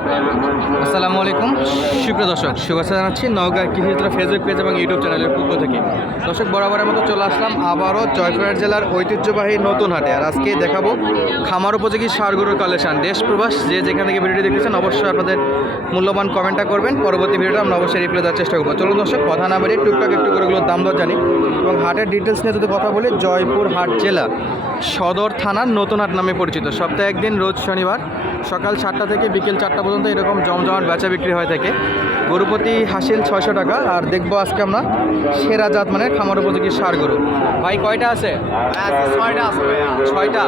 আসসালামু আলাইকুম। সুপ্রিয় দর্শক, শুভেচ্ছা জানাচ্ছি নওগাঁ কৃষিচিত্র ফেসবুক পেজ এবং ইউটিউব চ্যানেলের পক্ষ থেকে। দর্শক, বরাবরের মতো চলে আসলাম আবারও জয়পুরহাট জেলার ঐতিহ্যবাহী নতুন হাটে। আর আজকে দেখাবো খামার উপযোগী সারগরুর কালেকশন। দেশ প্রবাস, যে যেখান থেকে ভিডিওটি দেখতেছেন, অবশ্যই আপনাদের মূল্যবান কমেন্টটা করবেন। পরবর্তী ভিডিওটা আমরা অবশ্যই রিপ্লাই দেওয়ার চেষ্টা করব। চলুন দর্শক কথা না বেরিয়ে টুকটাক একটু করে এগুলোর দাম দর জানি। এবং হাটের ডিটেলস নিয়ে যদি কথা বলি, জয়পুরহাট জেলা সদর থানার নতুন হাট নামে পরিচিত। সপ্তাহে একদিন, রোজ শনিবার সকাল সাতটা থেকে বিকেল চারটা পর্যন্ত এরকম জমজমাট বেচা বিক্রি হয়ে থাকে। গরুপতি হাসিল ছয়শো টাকা আর দেখব আজকে আমরা সেরা জাত মানে খামার উপযোগী সার গরু। ভাই কয়টা আছে? ছয়টা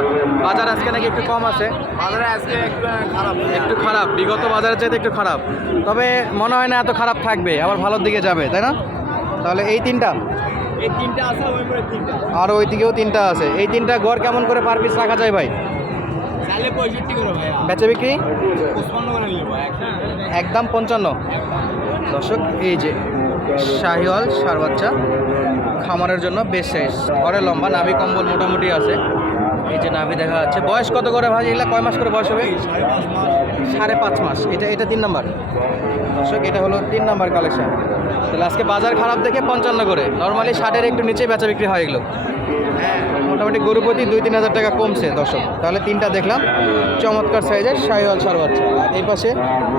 বাজার আজকে নাকি একটু কম আছে? বাজারে আজকে একটু খারাপ। একটু খারাপ। বিগত বাজারের চাইতে একটু খারাপ। তবে মনে হয় না এত খারাপ থাকবে। আবার ভালোর দিকে যাবে তাই না? তাহলে এই তিনটা? এই তিনটা আছে তিনটা। আর ওই দিকেও তিনটা আছে। এই তিনটা গড় কেমন করে পার পিস রাখা যায় ভাই চাইলে পঁয়ষট্টি করে ভাইয়া বেচা বিক্রি? একদম পঞ্চান্ন। দর্শক এই যে শাহিওয়াল সার বাচ্চা খামারের জন্য বেশ সাইজ ঘরে লম্বা নাভি কম্বল মোটামুটি আছে। এই যে নাভি দেখা যাচ্ছে। বয়স কত করে ভাই? এগুলা কয় মাস করে বয়স হবে? সাড়ে পাঁচ মাস। এটা এটা তিন নাম্বার। দর্শক এটা হলো তিন নাম্বার কালেকশন তাহলে আজকে বাজার খারাপ দেখে পঞ্চান্ন করে। নর্মালি ষাটের একটু নিচে বেচা বিক্রি হয় এগুলো। মোটামুটি গরু প্রতি দুই তিন হাজার টাকা কমছে দর্শক। তাহলে তিনটা দেখলাম। চমৎকার সাইজের শাহিওয়াল সার বাচ্চা আর এই পাশে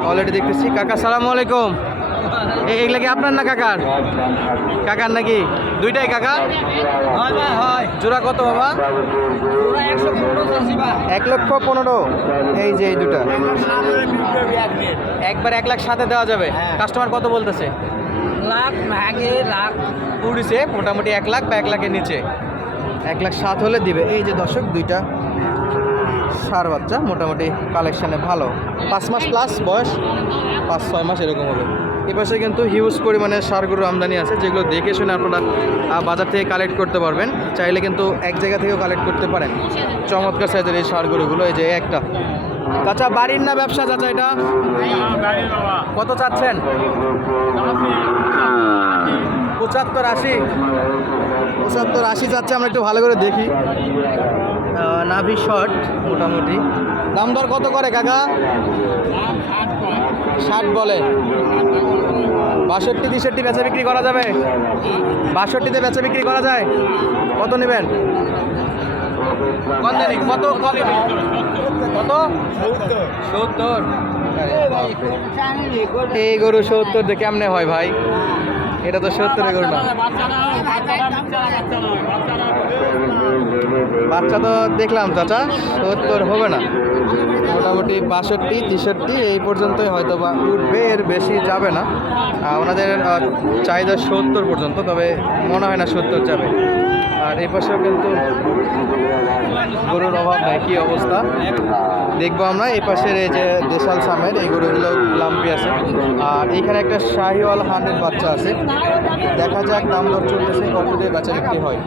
অলরেডি দেখতেছি কাকা সালামু আলাইকুম। এগুলা কি আপনার না কাকার? কাকার নাকি? দুইটাই কাকা? হয় হয়। জোড়া কত বাবা? এক লক্ষ পনেরো। এই যে এই দুটা। একবার এক লাখ সাথে দেওয়া যাবে। হ্যাঁ। কাস্টমার কত বলতেছে? লাখ ভাগে লাখ। উড়িছে মোটামুটি এক লাখ বা এক লাখের নিচে। এক লাখ সাত হলে দিবে। এই যে দর্শক, দুইটা সার বাচ্চা, মোটামুটি কালেকশানে ভালো। পাঁচ মাস প্লাস বয়স, পাঁচ, ছয় মাস এরকম হবে। এ পাশে কিন্তু হিউজ পরিমাণে সার গরুর আমদানি আছে, যেগুলো দেখে শুনে আপনারা বাজার থেকে কালেক্ট করতে পারবেন। চাইলে কিন্তু এক জায়গা থেকেও কালেক্ট করতে পারেন। চমৎকার সাইজের এই সার গরুগুলো এই যে একটা। চাচা বাড়ির না ব্যবসা চাচা এটা? কত চাচ্ছেন? পঁচাত্তর আশি। পঁচাত্তর আশি যাচ্ছে আমরা একটু ভালো করে দেখি। নাভি শর্ট মোটামুটি। দাম দর কত করে কাকা? ষাট বলে। বাষট্টি তিষট্টি বেচা বিক্রি করা যাবে? বাষট্টিতে বেচা বিক্রি করা যায়? কত নেবেন? কত কত? কত? সত্তর। এই গরু সত্তর দিয়ে কেমনে হয় ভাই? এটা তো সত্তর গরু না। বাচ্চা তো দেখলাম চাচা, সত্তর হবে না। মোটামুটি বাষট্টি, তেষট্টি, এই পর্যন্তই হয়তো বা উঠবে, এর বেশি যাবে না। ওনাদের চাহিদা সত্তর পর্যন্ত, তবে মনে হয় না সত্তর যাবে। আর এই পাশেও কিন্তু গরুর অভাব নাই, কী অবস্থা? দেখব আমরা, এই পাশের এই যে দেশাল সামের, এই গরুগুলো লাম্পি আছে। আর এখানে একটা শাহিওয়াল হান্ড্রেড বাচ্চা আছে। দেখা যাক দাম দর চলতেছে, কত দিয়ে বেচা বিক্রি হয়।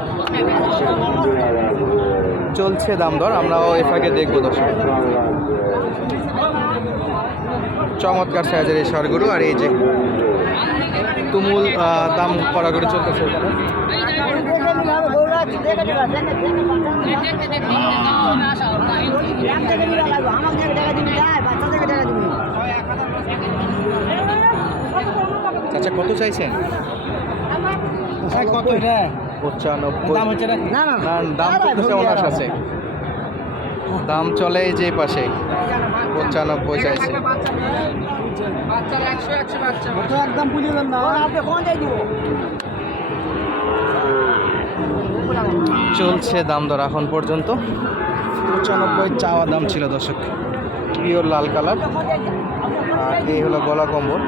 চলছে দাম দর, আমরাও এ ফাঁকে দেখব দর্শক। চমৎকার সাইজের এই সরগরু আর এই যে তুমুল দাম করা করে চলতেছে। আচ্ছা কত চাইছেন? কত এটা? পঁচানব্বই। দাম হচ্ছে না না না দাম করতেছে অনার্স আছে। দাম চলে এই যে পাশে। পঁচানব্বই চাইছে। চলছে দাম দর এখন পর্যন্ত। পঁচানব্বই চাওয়া দাম ছিল দর্শক। পিওর লাল কালার। আর এই হলো গলা কম্বল।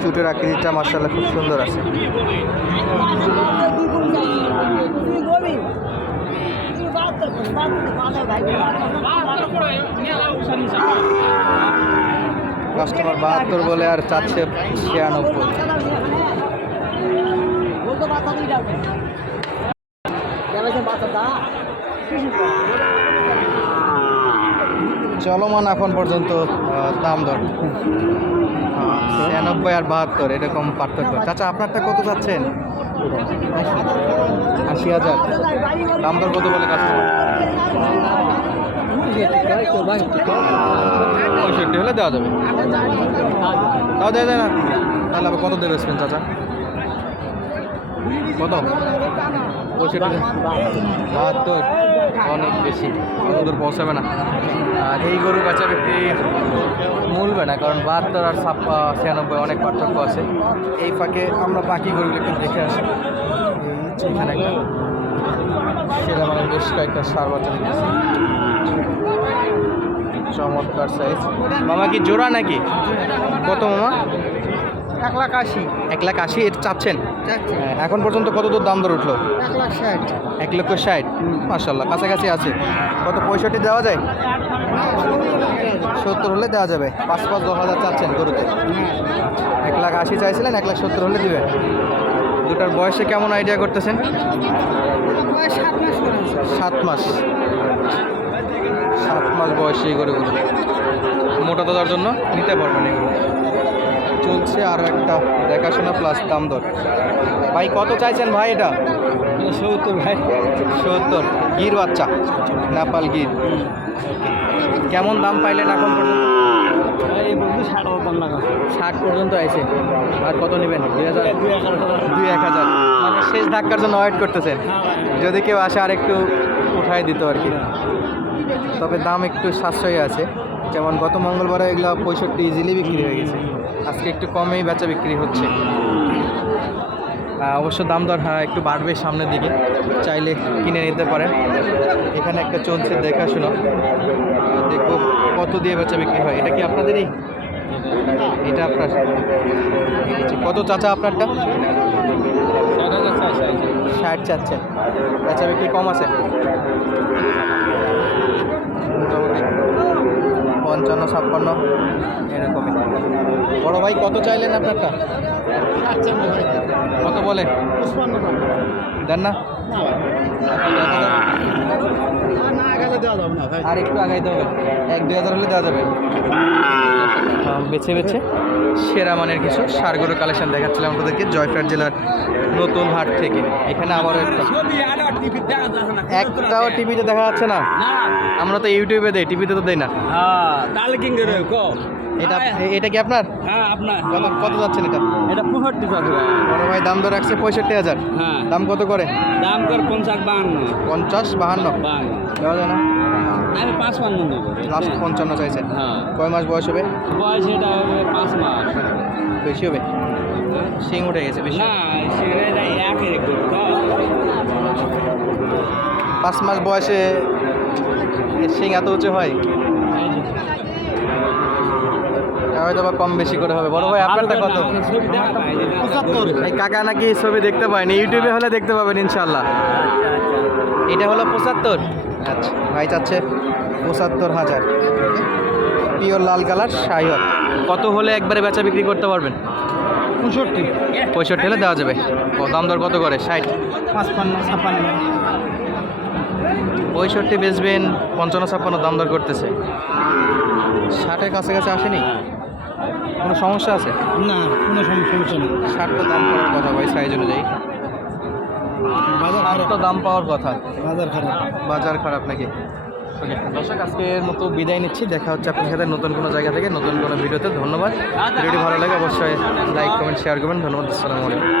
চুটের আকৃতিটা মার্শাল্লাহ খুব সুন্দর আছে। কাস্টমার বাহাত্তর বলে আর চাচ্ছে ছিয়ানব্বই। চলমান এখন পর্যন্ত দাম দর? ছিয়ানব্বই আর বাহাত্তর, এরকম পার্থক্য। চাচা, আপনারটা কত চাচ্ছেন? আশি হাজার। দাম দর কত বলে কাস্টমার পঁয়ষট্টি হলে দেওয়া যাবে। তাও দেওয়া যায় না। তাহলে আবার কত দেবে স্পেন চাচা? কত? পঁয়ষট্টি। বাহাত্তর। অনেক বেশি ওদের পৌঁছাবে না। আর এই গরু বাচ্চা ব্যক্তি মূলবে না, কারণ বাহাত্তর আর ছাপ্পা ছিয়ানব্বই অনেক পার্থক্য আছে। এই ফাঁকে আমরা বাকি গরুগুলো একটু দেখে আসি। এখানে সেরা মানে বেশ কয়েকটা সার বাচ্চা দেখতেছি। চমৎকার সাইজ মামা কি জোড়া নাকি? কত মামা? এক লাখ আশি। এক লাখ আশি এটা চাচ্ছেন? হ্যাঁ, এখন পর্যন্ত কত দূর দাম দর উঠল? এক লাখ ষাট। এক লক্ষ ষাট। মার্শাল্লাহ কাছাকাছি আছে। কত পঁয়ষট্টি দেওয়া যায়? সত্তর হলে দেওয়া যাবে। পাঁচ পাঁচ দশ হাজার চাচ্ছেন গরুতে। এক লাখ আশি চাইছিলেন এক লাখ সত্তর হলে দিবেন। দুটার বয়সে কেমন আইডিয়া করতেছেন? সাত মাস সাত মাস। সাত মাস বয়সী এই গরুগুলো। মোটা দাদার জন্য নিতে পারবেন এগুলো। চলছে আরও একটা দেখাশোনা প্লাস দাম দর। ভাই কত চাইছেন ভাই এটা? সত্তর ভাই। সত্তর। গির বাচ্চা নেপাল গির। কেমন দাম পাইলেন এখন পর্যন্ত? ষাট পর্যন্ত আছে আর কত নেবেন? দুই হাজার? দুই এক হাজার। মানে শেষ ধাক্কার জন্য ওয়েট করতেছেন। যদি কেউ আসে আর একটু উঠাই দিত আর কি। তবে দাম একটু সাশ্রয়ী আছে। যেমন গত মঙ্গলবারে এগুলো পঁয়ষট্টি ইজিলি বিক্রি হয়ে গেছে। আজকে একটু কমেই বেচা বিক্রি হচ্ছে। অবশ্য দাম দর হ্যাঁ একটু বাড়বে সামনের দিকে। চাইলে কিনে নিতে পারেন। এখানে একটা চলছে দেখাশোনা। দেখব কত দিয়ে বেচা বিক্রি হয়। এটা কি আপনাদেরই? এটা আপনার। কত চাচা আপনারটা? ষাট চাচ্ছেন বেচা বিক্রি কম আছে? মোটামুটি। পঞ্চান্ন ছাপ্পান্ন এরকমই। বড় ভাই কত চাইলেন আপনারটা? কত বলে? দেন না। আর একটু আগাইতে হবে। এক দুই হাজার হলে দেওয়া যাবে। বেছে বেছে। সেরা মানের কিছু সারগরু কালেকশন দেখাচ্ছিলাম আপনাদেরকে জয়ফ্রাট জেলার নতুন হাট থেকে। এখানে আবারও একটা একটাও টিভিতে দেখা যাচ্ছে না? আমরা তো ইউটিউবে দেই টিভিতে তো দেই না। হ্যাঁ তাহলে কিং করে কো এটা এটা কি আপনার? হ্যাঁ আপনার। কত কত যাচ্ছেন এটা? এটা পঁয়ষট্টি পাবে বড় ভাই দাম দর রাখছে পঁয়ষট্টি হাজার। হ্যাঁ। দাম কত করে? দাম কর পঞ্চাশ বাহান্ন। পঞ্চাশ বাহান্ন। দেওয়া যায় না? আমি পাঁচ দেবো লাস্ট পঞ্চান্ন চাইছেন হ্যাঁ। কয় মাস বয়স হবে? বয়স এটা হবে পাঁচ মাস। বেশি হবে? শিং উঠে গেছে বেশি। না পাঁচ মাস বয়সে শিং এত উঁচু হয়? হয়তো বা কম বেশি করে হবে। বড় ভাই আপনারটা কত? এই কাকা নাকি ছবি দেখতে পায়নি। ইউটিউবে হলে দেখতে পাবেন ইনশাল্লাহ এটা হলো পঁচাত্তর। আচ্ছা ভাই চাচ্ছে পঁচাত্তর হাজার। পিওর লাল কালার শাহিওর কত হলে একবারে বেচা বিক্রি করতে পারবেন? পঁয়ষট্টি। পঁয়ষট্টি হলে দেওয়া যাবে। দাম দর কত করে? ষাট। পাঁচপান্ন ছাপ্পান্ন। পঁয়ষট্টি বেচবেন পঞ্চান্ন ছাপ্পান্ন দাম দর করতেছে। ষাটের কাছাকাছি আসেনি? কোনো সমস্যা আছে? না কোনো সমস্যা নেই না। সারটা দাম পাওয়ার কথা ভাই সাইজ অনুযায়ী। বাজার তো দাম পাওয়ার কথা। বাজার খারাপ। বাজার খারাপ নাকি? ওকে দর্শক আজকের মতো বিদায় নিচ্ছি। দেখা হচ্ছে আপনার সাথে নতুন কোনো জায়গা থেকে নতুন কোনো ভিডিওতে। ধন্যবাদ। ভিডিওটি ভালো লাগে অবশ্যই লাইক কমেন্ট শেয়ার করবেন। ধন্যবাদ আসসালামু আলাইকুম।